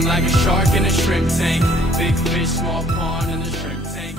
Swimming like a shark in a shrimp tank. Big fish, small pond in the shrimp tank.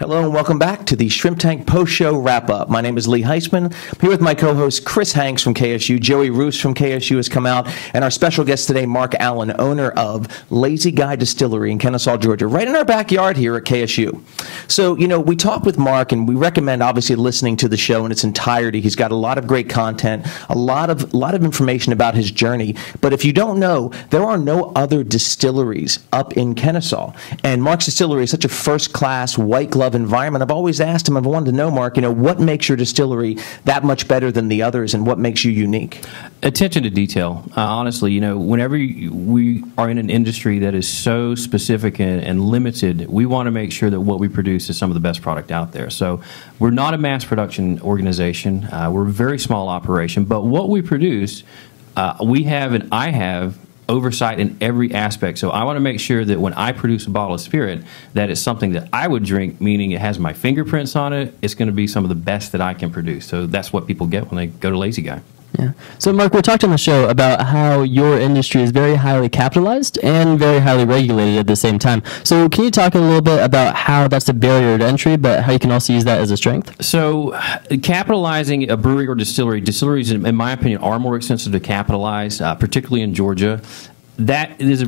Hello and welcome back to the Shrimp Tank Post-Show Wrap-Up. My name is Lee Heisman. I'm here with my co-host Chris Hanks from KSU. Joey Roos from KSU has come out. And our special guest today, Mark Allen, owner of Lazy Guy Distillery in Kennesaw, Georgia, right in our backyard here at KSU. So, you know, we talked with Mark, and we recommend, obviously, listening to the show in its entirety. He's got a lot of great content, a lot of information about his journey. But if you don't know, there are no other distilleries up in Kennesaw. And Mark's Distillery is such a first-class, white-glove environment. I've always asked him, I've wanted to know, Mark, you know, what makes your distillery that much better than the others, and what makes you unique? Attention to detail. Honestly, you know, whenever we are in an industry that is so specific and limited, we want to make sure that what we produce is some of the best product out there. So we're not a mass production organization. We're a very small operation, but what we produce, we have and I have oversight in every aspect. So I want to make sure that when I produce a bottle of spirit, that it's something that I would drink, meaning it has my fingerprints on it. It's going to be some of the best that I can produce. So that's what people get when they go to Lazy Guy. Yeah. So, Mark, we're talking on the show about how your industry is very highly capitalized and very highly regulated at the same time. So can you talk a little bit about how that's a barrier to entry, but how you can also use that as a strength? So capitalizing a brewery or distilleries, in my opinion, are more expensive to capitalize, particularly in Georgia. That is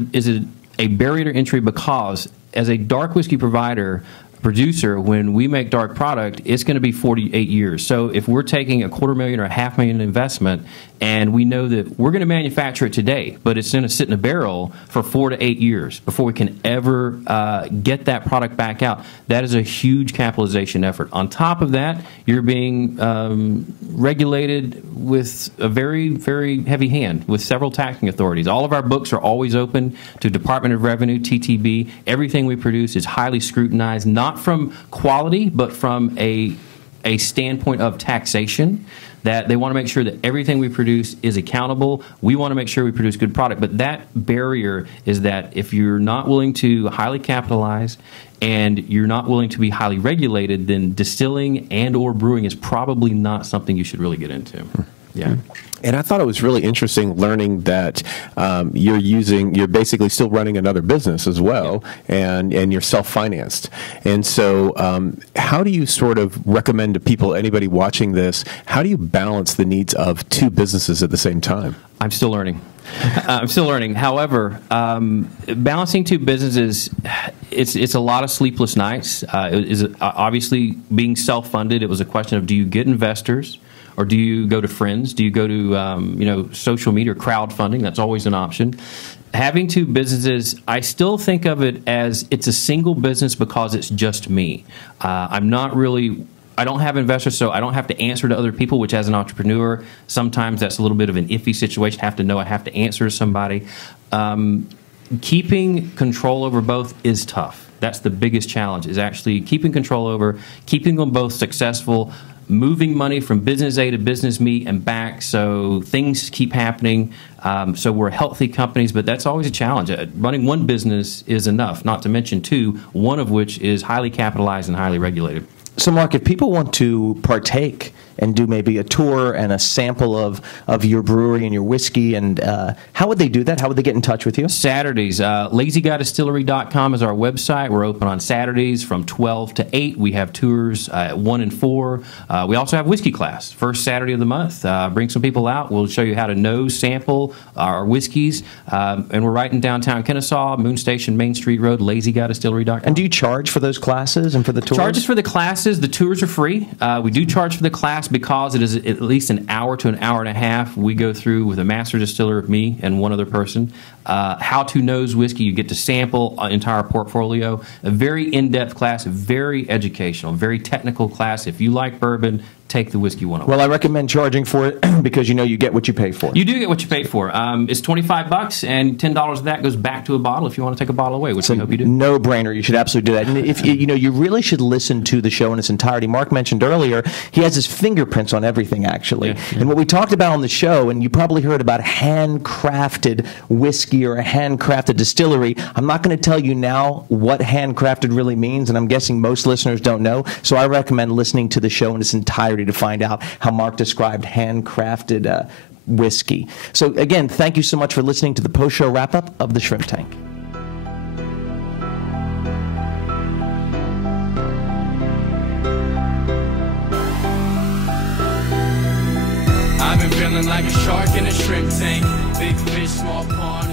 a barrier to entry because as a dark whiskey producer, when we make dark product, it's going to be 48 years. So if we're taking $250,000 or $500,000 investment, and we know that we're going to manufacture it today, but it's going to sit in a barrel for 4 to 8 years before we can ever get that product back out, that is a huge capitalization effort. On top of that, you're being regulated with a very, very heavy hand with several taxing authorities. All of our books are always open to Department of Revenue, TTB. Everything we produce is highly scrutinized, not from quality, but from a standpoint of taxation, that they want to make sure that everything we produce is accountable. We want to make sure we produce good product. But that barrier is that if you're not willing to highly capitalize and you're not willing to be highly regulated, then distilling and or brewing is probably not something you should really get into. Yeah. And I thought it was really interesting learning that you're basically still running another business as well, and you're self-financed. And so how do you sort of recommend to people, anybody watching this, how do you balance the needs of two businesses at the same time? I'm still learning. I'm still learning. However, balancing two businesses, it's a lot of sleepless nights. It is obviously being self-funded. It was a question of, do you get investors? Or do you go to friends? Do you go to social media or crowdfunding? That's always an option. Having two businesses, I still think of it as it's a single business because it's just me. I don't have investors, so I don't have to answer to other people, which as an entrepreneur, sometimes that's a little bit of an iffy situation. I have to answer to somebody. Keeping control over both is tough. That's the biggest challenge, is actually keeping control over, keeping them both successful, moving money from business A to business B and back, so things keep happening. So we're healthy companies, but that's always a challenge. Running one business is enough, not to mention two, one of which is highly capitalized and highly regulated. So, Mark, if people want to partake and do maybe a tour and a sample of your brewery and your whiskey, and how would they do that? How would they get in touch with you? Saturdays. LazyGuyDistillery.com is our website. We're open on Saturdays from 12 to 8. We have tours at 1 and 4. We also have whiskey class, first Saturday of the month. Bring some people out. We'll show you how to nose sample our whiskeys. And we're right in downtown Kennesaw, Moon Station, Main Street Road, LazyGuyDistillery.com. And do you charge for those classes and for the tours? Charges for the classes. The tours are free. We do charge for the class because it is at least an hour to an hour and a half. We go through with a master distiller, me, and one other person, how to nose whiskey. You get to sample an entire portfolio. A very in-depth class, very educational, very technical class. If you like bourbon, take the Whiskey 101. Well, I recommend charging for it because you know you get what you pay for. You do get what you pay for. It's $25, and $10 of that goes back to a bottle if you want to take a bottle away, which we hope you do. No-brainer. You should absolutely do that. And if you really should listen to the show in its entirety. Mark mentioned earlier he has his fingerprints on everything, actually. Yeah. And what we talked about on the show, and you probably heard about handcrafted whiskey or a handcrafted distillery. I'm not going to tell you now what handcrafted really means, and I'm guessing most listeners don't know. So I recommend listening to the show in its entirety to find out how Mark described handcrafted whiskey. So again, thank you so much for listening to the post-show wrap-up of the Shrimp Tank. I've been feeling like a shark in a shrimp tank. Big fish, small pond.